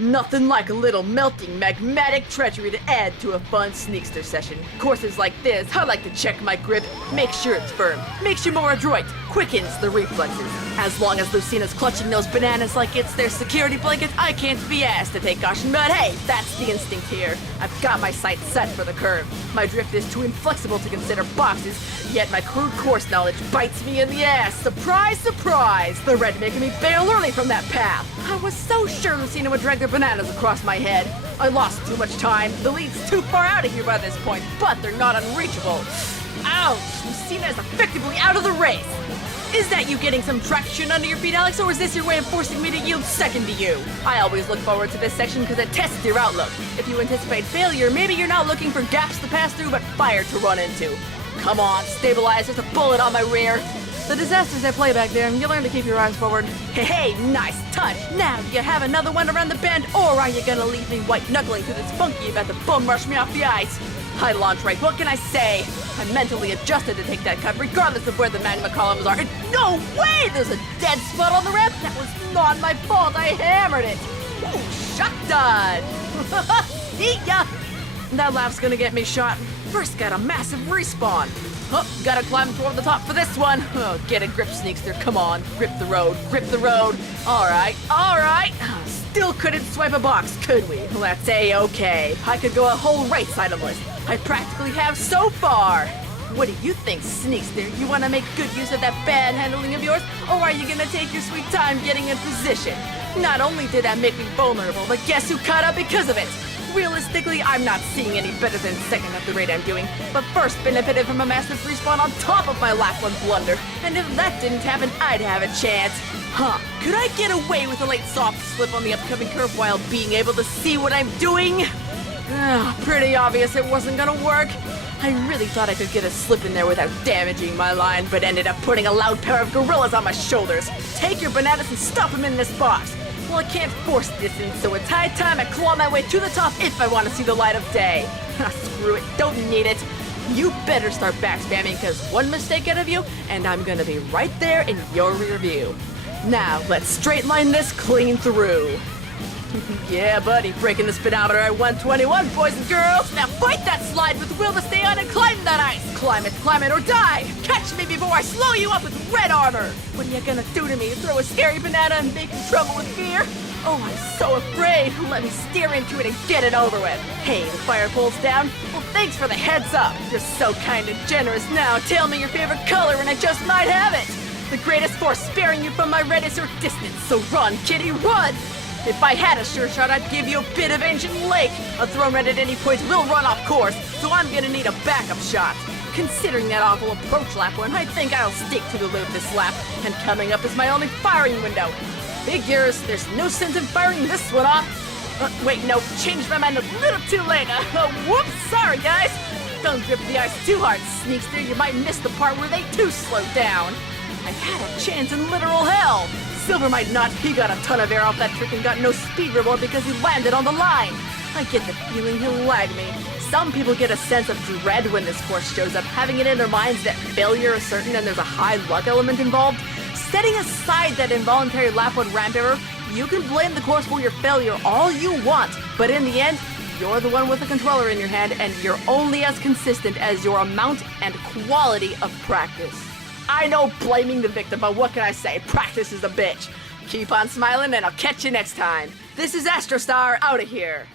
Nothing like a little melting magmatic treachery to add to a fun sneakster session. Courses like this, I like to check my grip, make sure it's firm, makes you more adroit, quickens the reflexes. As long as Lucina's clutching those bananas like it's their security blanket, I can't be asked to take caution, but hey, that's the instinct here. I've got my sights set for the curve. My drift is too inflexible to consider boxes, yet my crude course knowledge bites me in the ass. Surprise, surprise! The red making me bail early from that path. I was so sure Lucina would drag their bananas across my head. I lost too much time. The lead's too far out of here by this point, but they're not unreachable. Ouch! Lucina is effectively out of the race. Is that you getting some traction under your feet, Alex, or is this your way of forcing me to yield second to you? I always look forward to this section because it tests your outlook. If you anticipate failure, maybe you're not looking for gaps to pass through, but fire to run into. Come on, stabilize, there's a bullet on my rear. The disasters at play back there, and you learn to keep your eyes forward. Hey, nice touch. Now, do you have another one around the bend, or are you gonna leave me white-knuckling through this funky about to bum rush me off the ice? I launch right, what can I say? I'm mentally adjusted to take that cut, regardless of where the magma columns are. And no way! There's a dead spot on the ramp. That was not my fault. I hammered it. Ooh, shot dodge. See ya. That lap's gonna get me shot. First, got a massive respawn. Oh, gotta climb toward the top for this one. Oh, get a grip, Sneakster. Come on, grip the road, grip the road. All right. Still couldn't swipe a box, could we? Well, that's A-okay. I could go a whole race itemless. I practically have so far. What do you think, Sneakster? You want to make good use of that bad handling of yours, or are you gonna take your sweet time getting in position? Not only did that make me vulnerable, but guess who caught up because of it? Realistically, I'm not seeing any better than second at the rate I'm doing, but first benefited from a massive respawn on top of my lap one blunder, and if that didn't happen, I'd have a chance. Could I get away with a late soft slip on the upcoming curve while being able to see what I'm doing? Pretty obvious it wasn't gonna work. I really thought I could get a slip in there without damaging my line, but ended up putting a loud pair of gorillas on my shoulders. Take your bananas and stop them in this box. Well, I can't force distance, so it's high time I claw my way to the top if I want to see the light of day. Screw it, don't need it. You better start back spamming, because one mistake out of you, and I'm gonna be right there in your rear view. Now, let's straight line this clean through. Yeah, buddy, breaking the speedometer at 121, boys and girls. Now fight that slide with will to stay on and climb that ice. Climb it, or die. Catch me before I slow you up with red armor. What are you gonna do to me? Throw a scary banana and make me trouble with fear? Oh, I'm so afraid. Let me steer into it and get it over with. Hey, the fire pole's down. Well, thanks for the heads up. You're so kind and generous. Now tell me your favorite color and I just might have it. The greatest force sparing you from my red is your distance. So run, kitty, run. If I had a sure shot, I'd give you a bit of Ancient Lake. A thrown red at any point will run off course, so I'm gonna need a backup shot. Considering that awful approach lap one, I think I'll stick to the loop this lap, and coming up is my only firing window. Figures, there's no sense in firing this one off. Wait, no, changed my mind a little too late. Whoops, sorry guys. Don't grip the ice too hard, Sneakster, you might miss the part where they too slow down. I had a chance in literal hell. Silver might not, he got a ton of air off that trick and got no speed reward because he landed on the line. I get the feeling he'll lag me. Some people get a sense of dread when this force shows up, having it in their minds that failure is certain and there's a high luck element involved. Setting aside that involuntary lap one ramp error, you can blame the course for your failure all you want, but in the end, you're the one with the controller in your hand and you're only as consistent as your amount and quality of practice. I know blaming the victim, but what can I say? Practice is a bitch. Keep on smiling and I'll catch you next time. This is Astrostar, out of here.